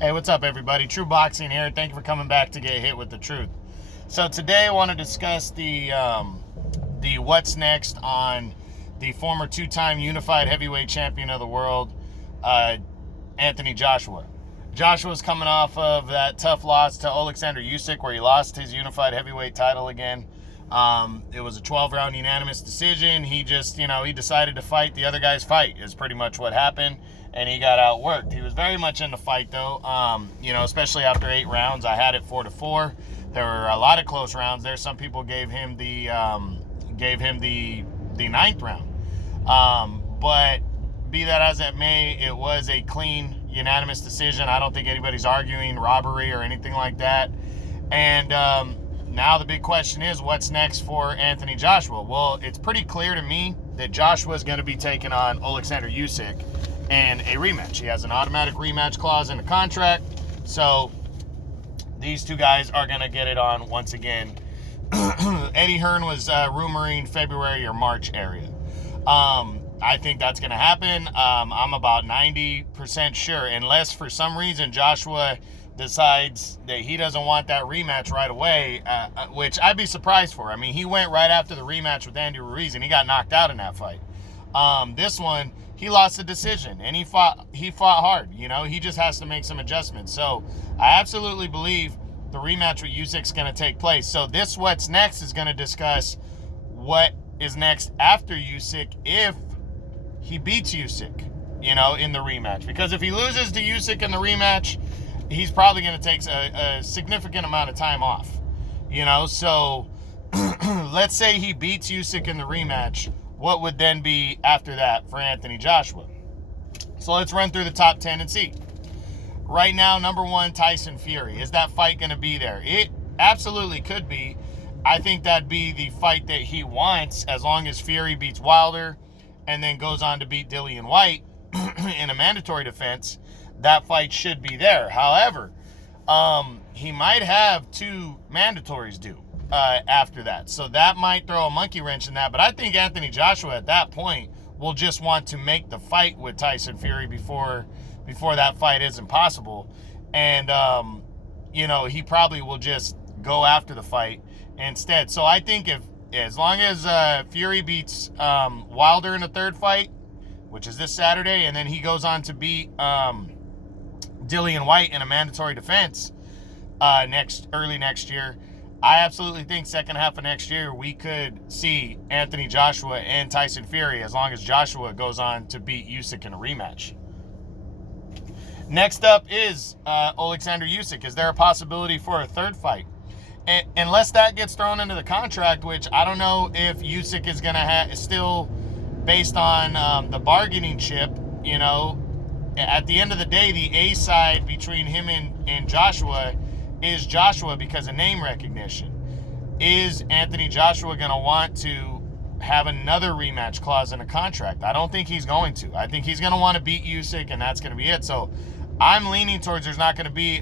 Hey, what's up, everybody? True Boxing here. Thank you for coming back to get hit with the truth. So today I want to discuss the what's next on the former two-time unified heavyweight champion of the world, Anthony Joshua. Joshua's coming off of that tough loss to Oleksandr Usyk, where he lost his unified heavyweight title again. It was a 12-round unanimous decision. He just, he decided to fight the other guy's fight is pretty much what happened, and he got outworked. He was very much in the fight, though, especially after 8 rounds. I had it 4-4. There were a lot of close rounds there. Some people gave him the 9th round. But be that as it may, it was a clean, unanimous decision. I don't think anybody's arguing robbery or anything like that. And now the big question is, what's next for Anthony Joshua? Well, it's pretty clear to me that Joshua is going to be taking on Oleksandr Usyk in a rematch. He has an automatic rematch clause in the contract. So these two guys are going to get it on once again. Eddie Hearn was rumoring February or March area. I think that's going to happen. I'm about 90% sure, unless for some reason Joshua decides that he doesn't want that rematch right away, which I'd be surprised for. I mean, he went right after the rematch with Andy Ruiz, and he got knocked out in that fight. This one, he lost the decision, and he fought hard. He just has to make some adjustments. So I absolutely believe the rematch with Usyk's going to take place. So this what's next is going to discuss what is next after Usyk if he beats Usyk, in the rematch. Because if he loses to Usyk in the rematch, he's probably going to take a significant amount of time off. So let's say he beats Usyk in the rematch. What would then be after that for Anthony Joshua? So let's run through the top 10 and see. Right now, number 1, Tyson Fury. Is that fight going to be there? It absolutely could be. I think that'd be the fight that he wants, as long as Fury beats Wilder and then goes on to beat Dillian White in a mandatory defense. That fight should be there. However, he might have 2 mandatories due after that. So that might throw a monkey wrench in that. But I think Anthony Joshua at that point will just want to make the fight with Tyson Fury before that fight is impossible. And, he probably will just go after the fight instead. So I think as long as Fury beats Wilder in the 3rd fight, which is this Saturday, and then he goes on to beat Dillian White in a mandatory defense early next year, I absolutely think second half of next year we could see Anthony Joshua and Tyson Fury, as long as Joshua goes on to beat Usyk in a rematch. Still up is Oleksandr Usyk. Is there a possibility for a 3rd fight? Unless that gets thrown into the contract, which I don't know if Usyk is going to still based on the bargaining chip. At the end of the day, the A side between him and Joshua is Joshua because of name recognition. Is Anthony Joshua going to want to have another rematch clause in a contract? I don't think he's going to. I think he's going to want to beat Usyk, and that's going to be it. So I'm leaning towards there's not going to be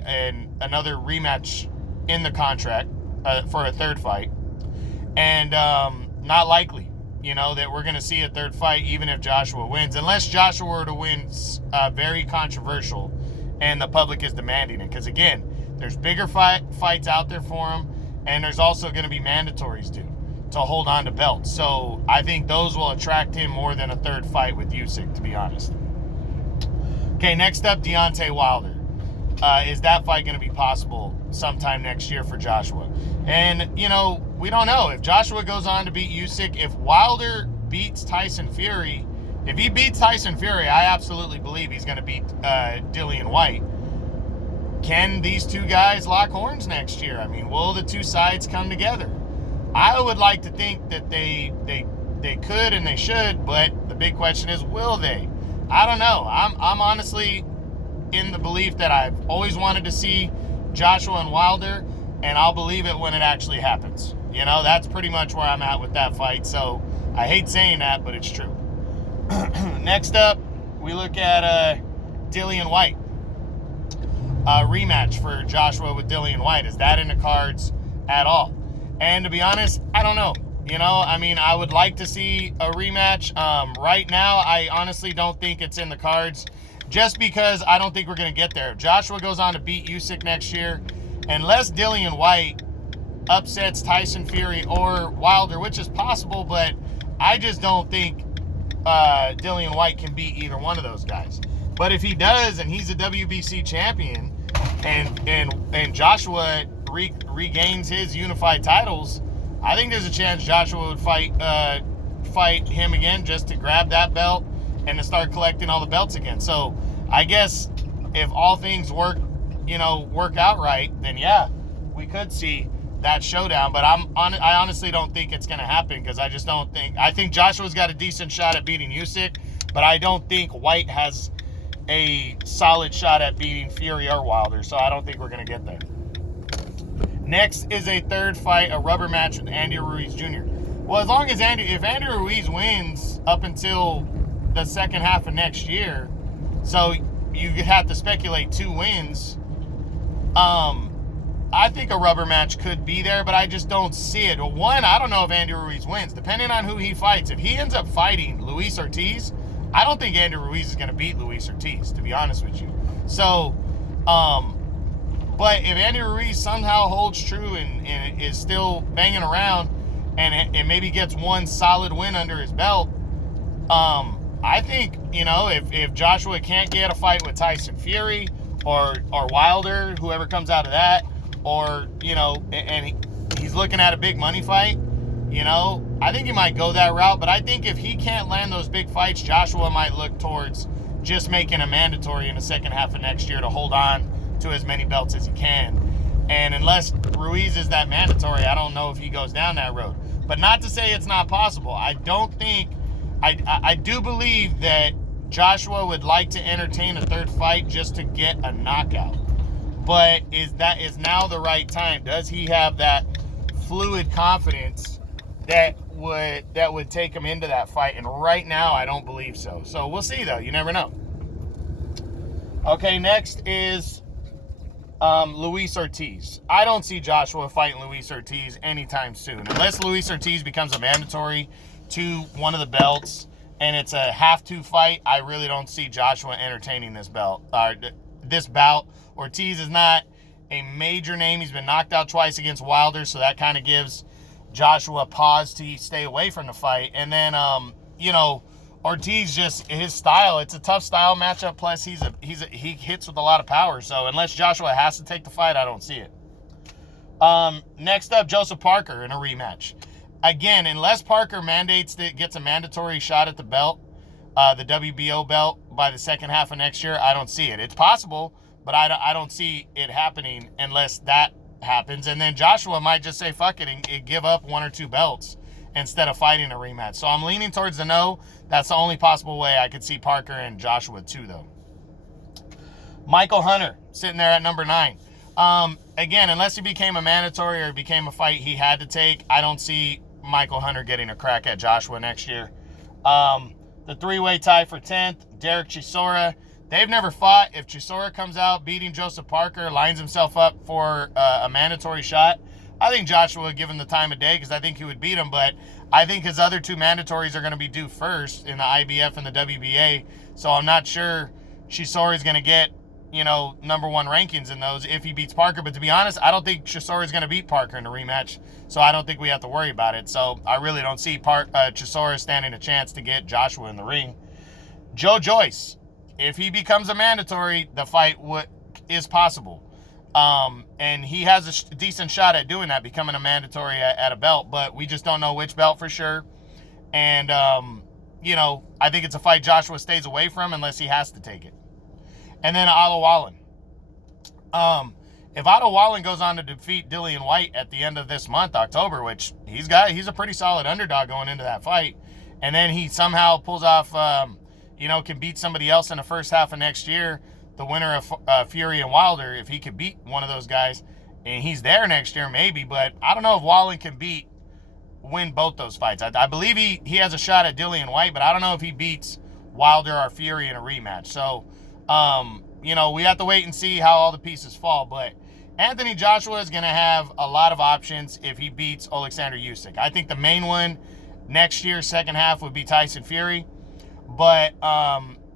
another rematch in the contract for a 3rd fight. And not likely, that we're going to see a 3rd fight even if Joshua wins. Unless Joshua were to win very controversial and the public is demanding it. Because, again, there's bigger fights out there for him, and there's also going to be mandatories due to hold on to belts. So I think those will attract him more than a 3rd fight with Usyk, to be honest. Okay, next up, Deontay Wilder. Is that fight going to be possible sometime next year for Joshua? And, we don't know. If Joshua goes on to beat Usyk, if Wilder beats Tyson Fury, if he beats Tyson Fury, I absolutely believe he's going to beat Dillian White. Can these 2 guys lock horns next year? I mean, will the 2 sides come together? I would like to think that they could and they should, but the big question is, will they? I don't know. I'm honestly in the belief that I've always wanted to see Joshua and Wilder, and I'll believe it when it actually happens. That's pretty much where I'm at with that fight. So I hate saying that, but it's true. Next up, we look at Dillian White. Rematch for Joshua with Dillian White. Is that in the cards at all? And to be honest, I don't know. I would like to see a rematch. Right now, I honestly don't think it's in the cards. just because I don't think we're going to get there. If Joshua goes on to beat Usyk next year, unless Dillian White upsets Tyson Fury or Wilder, which is possible, but I just don't think Dillian White can beat either one of those guys. But if he does, and he's a WBC champion, and Joshua regains his unified titles, I think there's a chance Joshua would fight him again just to grab that belt and to start collecting all the belts again. So I guess if all things work out right, then yeah, we could see that showdown. But I honestly don't think it's going to happen, because I just don't think. I think Joshua's got a decent shot at beating Usyk, but I don't think White has a solid shot at beating Fury or Wilder. So I don't think we're going to get there. Next is a third fight, a rubber match with Andy Ruiz Jr. Well, as long as if Andy Ruiz wins up until the second half of next year, so you have to speculate 2 wins. I think a rubber match could be there, but I just don't see it. Well, one, I don't know if Andy Ruiz wins, depending on who he fights. If he ends up fighting Luis Ortiz, I don't think Andy Ruiz is going to beat Luis Ortiz, to be honest with you. So, but if Andy Ruiz somehow holds true and is still banging around and maybe gets one solid win under his belt, I think, if Joshua can't get a fight with Tyson Fury or Wilder, whoever comes out of that, or, and he's looking at a big money fight, I think he might go that route. But I think if he can't land those big fights, Joshua might look towards just making a mandatory in the second half of next year to hold on to as many belts as he can. And unless Ruiz is that mandatory, I don't know if he goes down that road. But not to say it's not possible. I do believe that Joshua would like to entertain a third fight just to get a knockout. But is now the right time? Does he have that fluid confidence that would take him into that fight? And right now, I don't believe so. So we'll see, though. You never know. Okay, next is Luis Ortiz. I don't see Joshua fighting Luis Ortiz anytime soon. Unless Luis Ortiz becomes a mandatory to one of the belts and it's a have-to fight, I really don't see Joshua entertaining this bout. Ortiz is not a major name. He's been knocked out twice against Wilder, so that kind of gives Joshua pause to stay away from the fight. And then, Ortiz, just his style, it's a tough style matchup. Plus, he hits with a lot of power. So unless Joshua has to take the fight, I don't see it. Next up, Joseph Parker in a rematch. Again, unless Parker gets a mandatory shot at the belt, the WBO belt, by the second half of next year, I don't see it. It's possible, but I don't see it happening unless that happens. And then Joshua might just say fuck it and give up 1 or 2 belts instead of fighting a rematch. So I'm leaning towards the no. That's the only possible way I could see Parker and Joshua too, though. Michael Hunter sitting there at number 9. Again, unless he became a mandatory or became a fight he had to take, I don't see Michael Hunter getting a crack at Joshua next year. The 3-way tie for 10th, Derek Chisora. They've never fought. If Chisora comes out beating Joseph Parker, lines himself up for a mandatory shot, I think Joshua would give him the time of day, because I think he would beat him. But I think his other 2 mandatories are going to be due first in the IBF and the WBA. So I'm not sure Chisora is going to get, number 1 rankings in those if he beats Parker. But to be honest, I don't think Chisora is going to beat Parker in the rematch. So I don't think we have to worry about it. So I really don't see Chisora standing a chance to get Joshua in the ring. Joe Joyce. If he becomes a mandatory, the fight is possible. And he has a decent shot at doing that, becoming a mandatory at a belt, but we just don't know which belt for sure. And, I think it's a fight Joshua stays away from unless he has to take it. And then Otto Wallin. If Otto Wallin goes on to defeat Dillian White at the end of this month, October, which he's a pretty solid underdog going into that fight, and then he somehow pulls off, can beat somebody else in the first half of next year, the winner of Fury and Wilder, if he could beat one of those guys, and he's there next year maybe, but I don't know if Wallin can win both those fights. I believe he has a shot at Dillian White, but I don't know if he beats Wilder or Fury in a rematch. So, we have to wait and see how all the pieces fall, but Anthony Joshua is going to have a lot of options if he beats Oleksandr Usyk. I think the main one next year, second half, would be Tyson Fury. But,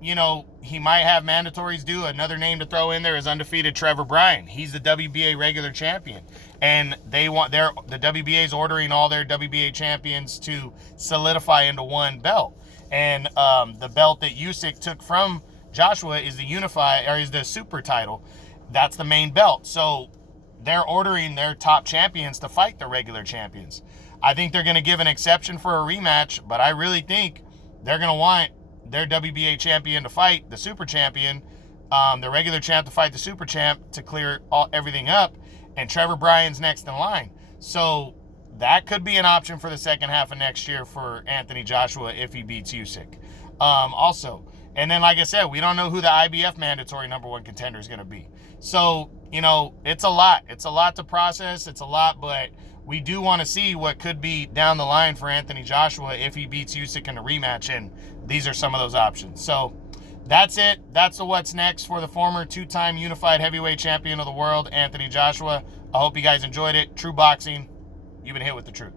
he might have mandatories due. Another name to throw in there is undefeated Trevor Bryan. He's the WBA regular champion. And the WBA's ordering all their WBA champions to solidify into one belt. And the belt that Usyk took from Joshua is the super title. That's the main belt. So they're ordering their top champions to fight the regular champions. I think they're going to give an exception for a rematch, but I really think they're going to want their WBA champion to fight the super champion, the regular champ to fight the super champ to clear everything up, and Trevor Bryan's next in line. So that could be an option for the second half of next year for Anthony Joshua if he beats Usyk. Also, and then like I said, we don't know who the IBF mandatory number one contender is going to be. So, it's a lot. It's a lot to process. It's a lot, but we do want to see what could be down the line for Anthony Joshua if he beats Usyk in a rematch, and these are some of those options. So that's it. That's the what's next for the former two-time unified heavyweight champion of the world, Anthony Joshua. I hope you guys enjoyed it. True Boxing, you've been hit with the truth.